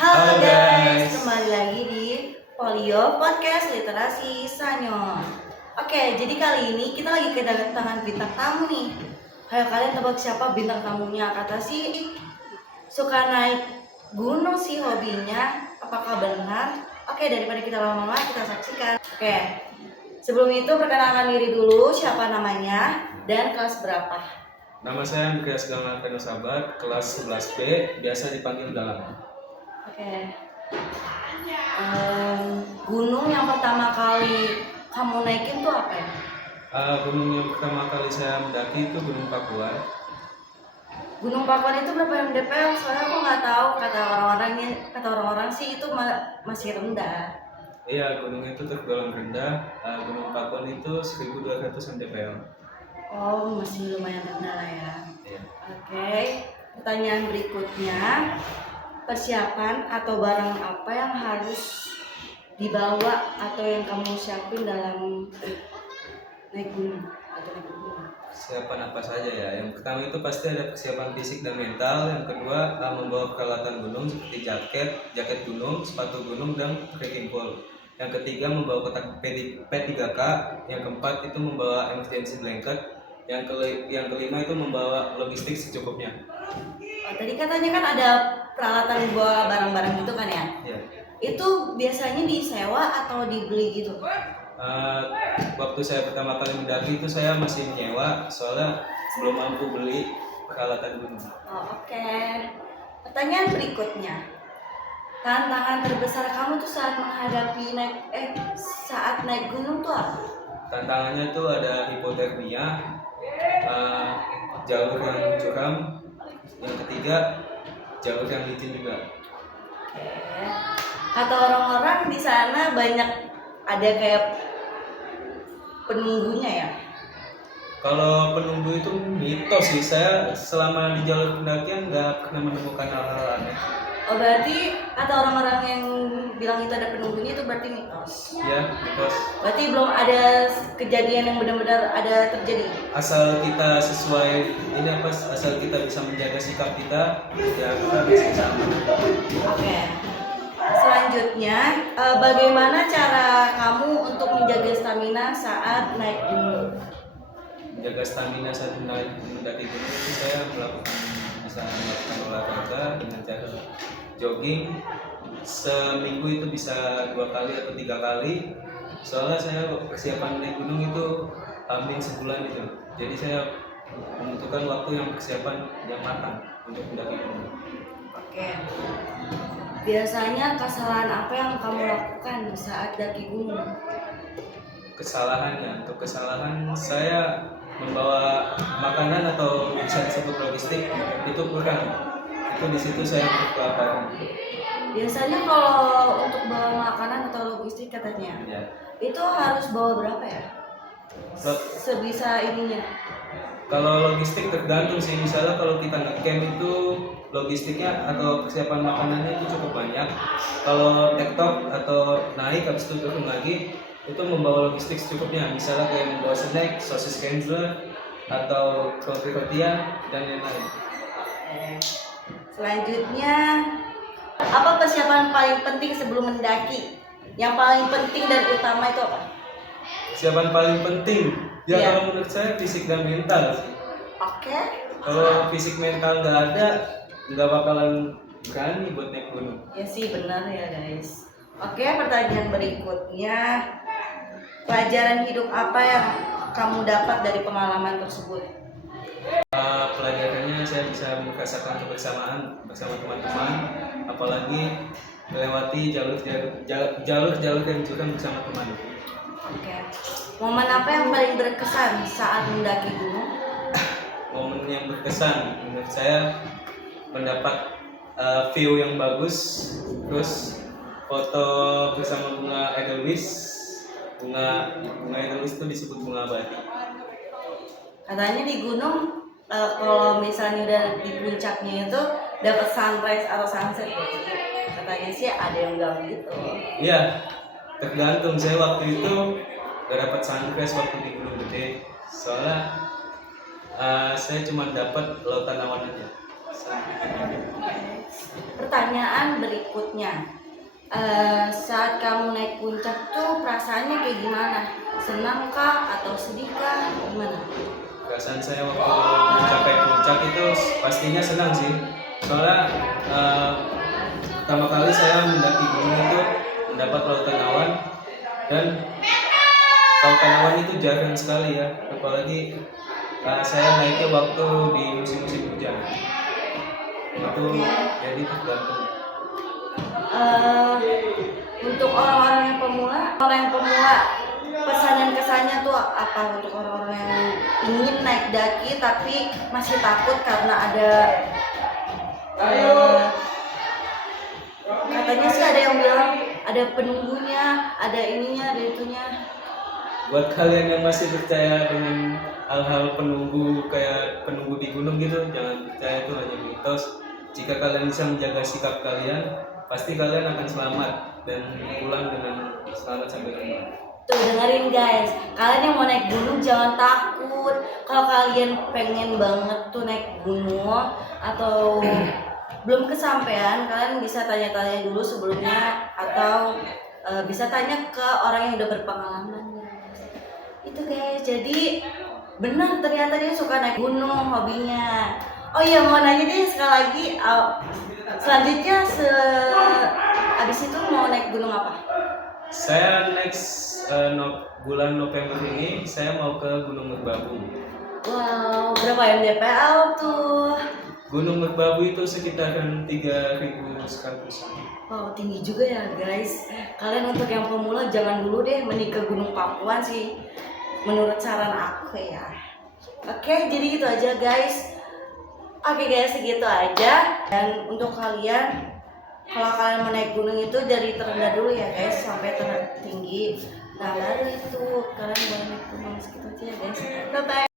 Halo Halo guys, guys. kembali lagi di Polio Podcast Literasi Sanyo. Oke, jadi kali ini kita lagi kedatangan bintang tamu nih. Ayo kalian tebak siapa bintang tamunya? Kata si suka naik gunung sih hobinya. Apakah benar? Oke, daripada kita lama-lama kita saksikan. Oke, sebelum itu perkenalkan diri dulu, siapa namanya dan kelas berapa? Nama saya Andreas Gamal Peno Sabar, kelas 11B, biasa dipanggil Galang. Oke. Gunung yang pertama kali kamu naikin tuh apa ya? Gunung yang pertama kali saya mendaki itu Gunung Pakuan. Gunung Pakuan itu berapa mdpl? Soalnya aku nggak tahu, kata orang-orang sih itu masih rendah. Iya, gunung itu tergolong rendah. Gunung Pakuan itu 1200 mdpl. Oh, masih lumayan rendah lah ya. Iya. Oke, pertanyaan berikutnya, persiapan atau barang apa yang harus dibawa atau yang kamu siapin dalam naik gunung atau naik gunung? Persiapan apa saja ya? Yang pertama itu pasti ada persiapan fisik dan mental. Yang kedua, membawa peralatan gunung seperti jaket gunung, sepatu gunung, dan trekking pole. Yang ketiga, membawa kotak P3K. Yang keempat itu membawa emergency blanket. Yang kelima itu membawa logistik secukupnya. Oh, tadi katanya kan ada peralatan bawa barang-barang gitu kan ya? Ya. Itu biasanya disewa atau dibeli gitu? Waktu saya pertama kali mendaki itu saya masih menyewa, soalnya belum mampu beli peralatan gunung. Oh, oke. Pertanyaan berikutnya, tantangan terbesar kamu tuh saat menghadapi saat naik gunung tuh apa? Tantangannya tuh ada hipotermia, jalur yang curam, yang ketiga jalur yang licin juga. Oke. Kata orang-orang di sana banyak ada kayak penunggunya ya. Kalau penunggu itu mitos sih, saya selama di jalur pendakian nggak pernah menemukan hal-hal aneh. Oh, berarti kata orang-orang yang bilang itu ada penunggunya itu berarti mitos. Ya, mitos. Berarti belum ada kejadian yang benar-benar ada terjadi. Asal kita sesuai asal kita bisa menjaga sikap kita, ya kita bisa sama. Oke. Selanjutnya, bagaimana cara kamu untuk menjaga stamina saat naik gunung? Menjaga stamina saat mendaki gunung itu saya bisa melakukan olahraga dengan cara jogging seminggu itu bisa 2 kali atau 3 kali. Soalnya saya persiapan naik gunung itu hampir sebulan itu. Jadi saya membutuhkan waktu yang persiapan yang matang untuk mendaki gunung. Oke. Biasanya kesalahan apa yang kamu lakukan saat daki gunung? Kesalahan saya membawa makanan atau bisa disebut logistik itu kurang. Itu di situ saya berkelapar. Biasanya kalau untuk bawa makanan atau logistik katanya, Ya. itu harus bawa berapa ya? Sebisa ininya. Kalau logistik tergantung sih, misalnya kalau kita nge-camp itu logistiknya atau persiapan makanannya itu cukup banyak. Kalau tektok atau naik habis itu turun lagi, itu membawa logistik secukupnya. Misalnya kayak membawa snack, sosis Kenzler, atau roti-rotian dan lain-lain. Oke. Selanjutnya, apa persiapan paling penting sebelum mendaki? Yang paling penting dan utama itu apa? Persiapan paling penting, ya Iya. kalau menurut saya fisik dan mental sih. Oke. Kalau fisik mental nggak ada, nggak bakalan berani buat naik gunung. Ya sih benar ya guys. Oke, pertanyaan berikutnya, pelajaran hidup apa yang kamu dapat dari pengalaman tersebut? Pelajarannya saya bisa merasakan kebersamaan bersama teman-teman, apalagi melewati jalur yang curam bersama teman. Oke. Momen apa yang paling berkesan saat mendaki gunung? Momen yang berkesan menurut saya mendapat view yang bagus, terus foto bersama bunga edelweiss. Bunga edelweiss itu disebut bunga abadi. Katanya di gunung kalau misalnya udah di puncaknya itu dapat sunrise atau sunset ya. Katanya sih ada yang bilang gitu. Iya, tergantung. Saya waktu itu gak dapat sunrise waktu di Gunung Gede, soalnya saya cuma dapat lautan awan aja. pertanyaan berikutnya. Saat kamu naik puncak tuh perasaannya kayak gimana? Senang kah atau sedih kah? Gimana? Perasaan saya waktu mencapai puncak itu pastinya senang sih. Soalnya pertama kali saya mendaki gunung itu mendapat lautan awan, dan lautan awan itu jarang sekali ya, apalagi saya naiknya waktu di musim-musim hujan. Itu jadi tergantung. Untuk orang yang pemula, pesan dan kesannya tuh apa untuk orang-orang yang ingin naik daki tapi masih takut karena ada katanya sih ada yang bilang ada penunggunya, ada ininya, ada itunya. Buat kalian yang masih percaya dengan hal-hal penunggu kayak penunggu di gunung gitu, jangan percaya, itu hanya mitos. Jika kalian bisa menjaga sikap kalian, pasti kalian akan selamat dan pulang dengan selamat sampai rumah. Tuh dengerin guys, kalian yang mau naik gunung jangan takut. Kalau kalian pengen banget tuh naik gunung atau belum kesampaian, kalian bisa tanya-tanya dulu sebelumnya atau bisa tanya ke orang yang udah berpengalaman. Itu guys, jadi benar ternyata dia suka naik gunung hobinya. Oh iya, mau nanya deh sekali lagi, selanjutnya abis itu mau naik gunung apa? Saya next bulan November ini saya mau ke Gunung Merbabu. Wow, berapa mdpl tuh? Gunung Merbabu itu sekitaran 3.100. Wow, tinggi juga ya guys. Kalian untuk yang pemula jangan dulu deh mending ke Gunung Pakuan sih, menurut saran aku ya. Oke, jadi gitu aja guys. Oke guys, segitu aja. Dan untuk kalian, kalau kalian mau naik gunung itu dari terendah dulu ya guys sampai tertinggi. Nah baru itu kalian boleh naik gunung, segitu aja ya guys. Bye bye.